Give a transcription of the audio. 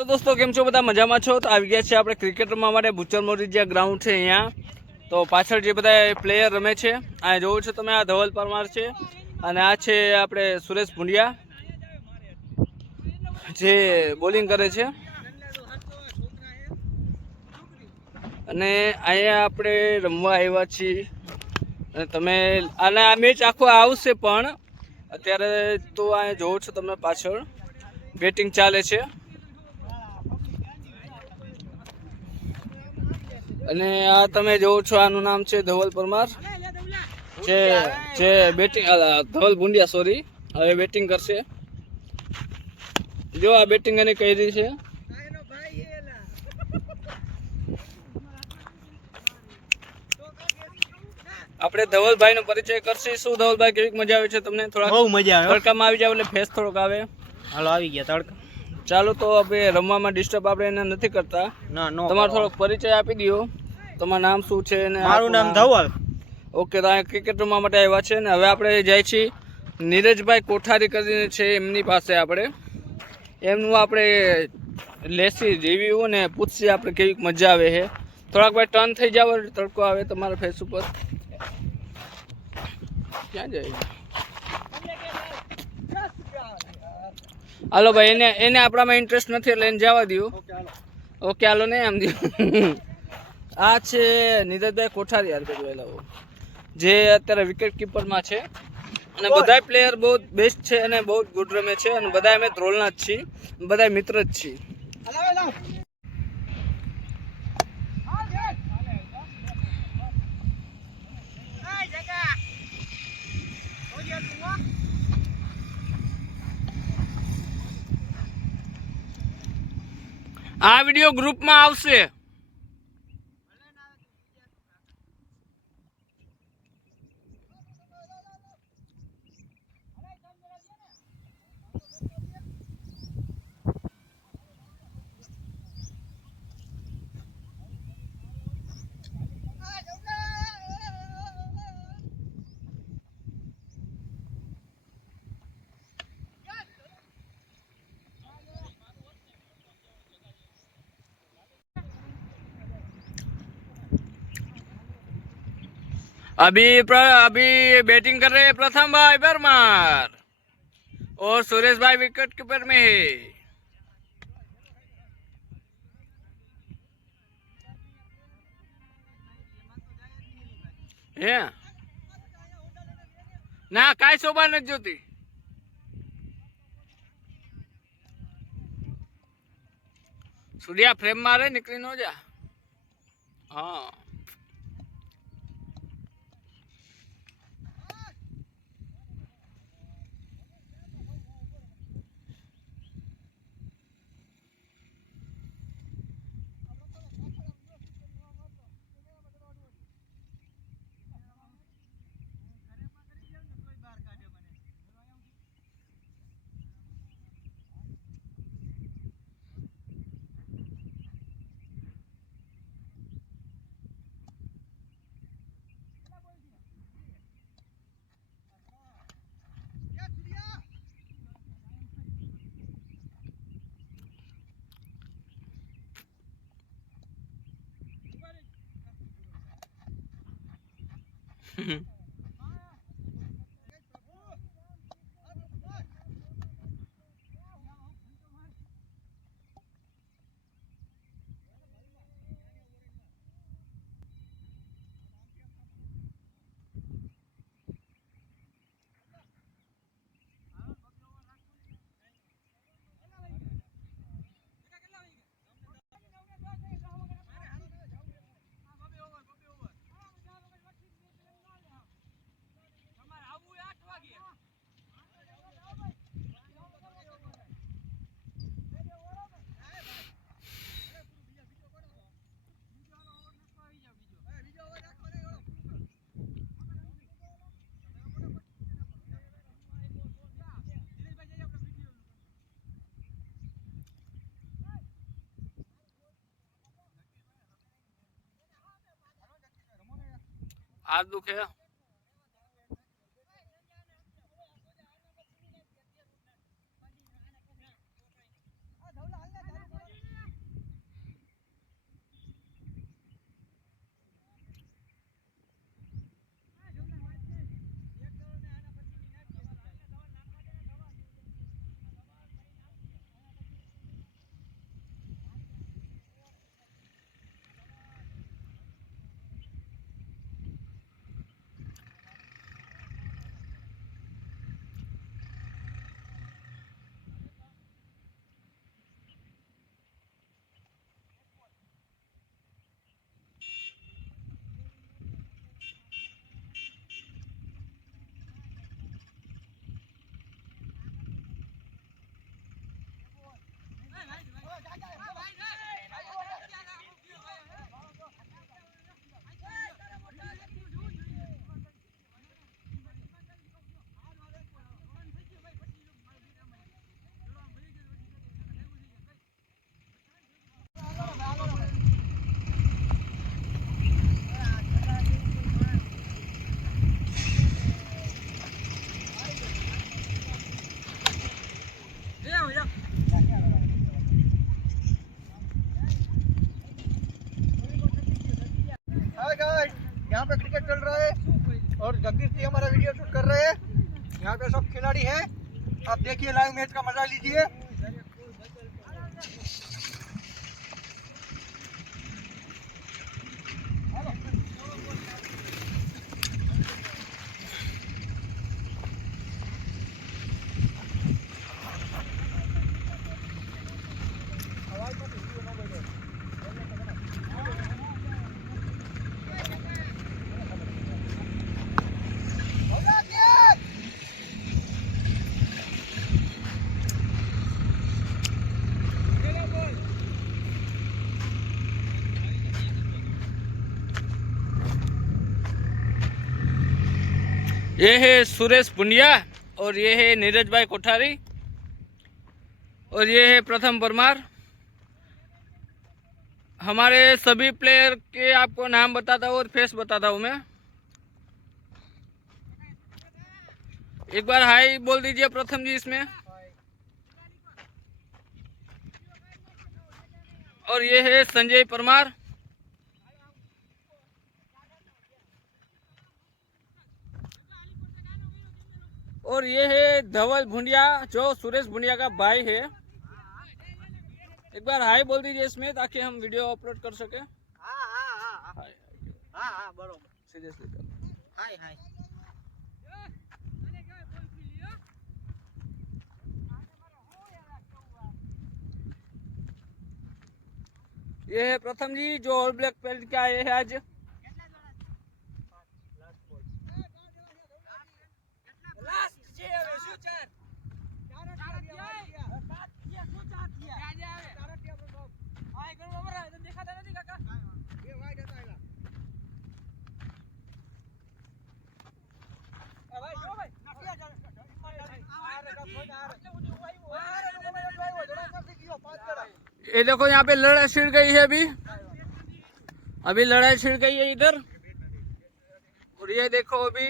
તો દોસ્તો કેમ છો બધા મજામાં છો? તો આવી ગયા છે આપણે ક્રિકેટ રમવા માટે ભૂચર મોરી જે ગ્રાઉન્ડ છે અહીંયા. તો પાછળ જે બધા પ્લેયર રમે છે આ જોવો છો તમે, આ ધવલ પરમાર છે અને આ છે આપણે સુરેશ ભુંડિયા જે બોલિંગ કરે છે. અને અહીંયા આપણે રમવા આવ્યા છીએ અને તમે અને આ મેચ આખો આવશે પણ અત્યારે તો અહીંયા જોવો છો તમે પાછળ બેટિંગ ચાલે છે. અને આ તમે જોવો છો આનું નામ છે ધવલ પરમાર જે બેટિંગ ધવલ ભુંડિયા સોરી હવે બેટિંગ કરશે. જો આ બેટિંગ એને કરી છે. આપણે ધવલભાઈ નો પરિચય કરશે. શું ધવલભાઈ કેવી મજા આવે છે તમને? થોડા બહુ મજા આવે. તડકામાં આવી જાવ એટલે ફેસ થોડોક આવે. હાલો આવી ગયા તડકા. ચાલો તો આપણે રમવામાં ડિસ્ટર્બ આપણે એને નથી કરતા. ના નો તમારો થોડોક પરિચય આપી દો. તમારું નામ શું છે? મારું નામ ધવલ. ઓકે, તો અહીંયા ક્રિકેટ રમવા માટે આવ્યા છે ને હવે આપણે જાય છીએ નીરજભાઈ કોઠારી કરીને છે એમની પાસે. આપણે એમનું આપણે લેસી રિવ્યુ ને પૂછીએ આપણે કેવી મજા આવે છે. થોડાક ભાઈ ટર્ન થઈ જાવ એટલે તડકો આવે તમારા ફેસ ઉપર. ક્યાં જાય? હાલો ભાઈ, એને આપણામાં ઇન્ટરેસ્ટ નથી એટલે એને જવા દો. ઓકે હાલો નહીં આમ દો. આ છે નીરજભાઈ કોઠારી યાર જે અત્યારે વિકેટ કીપરમાં છે અને બધા પ્લેયર બહુ બેસ્ટ છે અને બહુ ગુડ રમે છે અને બધા અમે ધ્રોલના જ છીએ, બધા મિત્ર જ છીએ. આ વિડીયો ગ્રુપમાં આવશે. अभी बैटिंग कर रहे हैं प्रथम भाई परमार और सुरेश भाई विकेट कीपर में है ना काय शोभा न जोती. सूर्या फ्रेम मारे निकली नो जा. हाँ हाथ दुखे. जगदीश जी हमारा वीडियो शूट कर रहे हैं। यहाँ पे सब खिलाड़ी हैं, आप देखिए लाइव मैच का मजा लीजिए। ये है सुरेश पुंडिया और ये है नीरज भाई कोठारी और ये है प्रथम परमार। हमारे सभी प्लेयर के आपको नाम बताता हूँ और फेस बताता हूँ मैं। एक बार हाई बोल दीजिए प्रथम जी इसमें। और ये है संजय परमार और ये है धवल भुंडिया जो सुरेश भुंडिया का भाई है। एक बार हाई बोल दीजिए इसमें ताकि हम वीडियो अपलोड कर सके। हाँ बरोबर। सीरियसली हाय हाय। ये है प्रथम जी जो ऑल ब्लैक बेल्ट के आए हैं आज। ये देखो यहाँ पे लड़ाई छिड़ गई है अभी लड़ाई छिड़ गई है इधर। और ये देखो अभी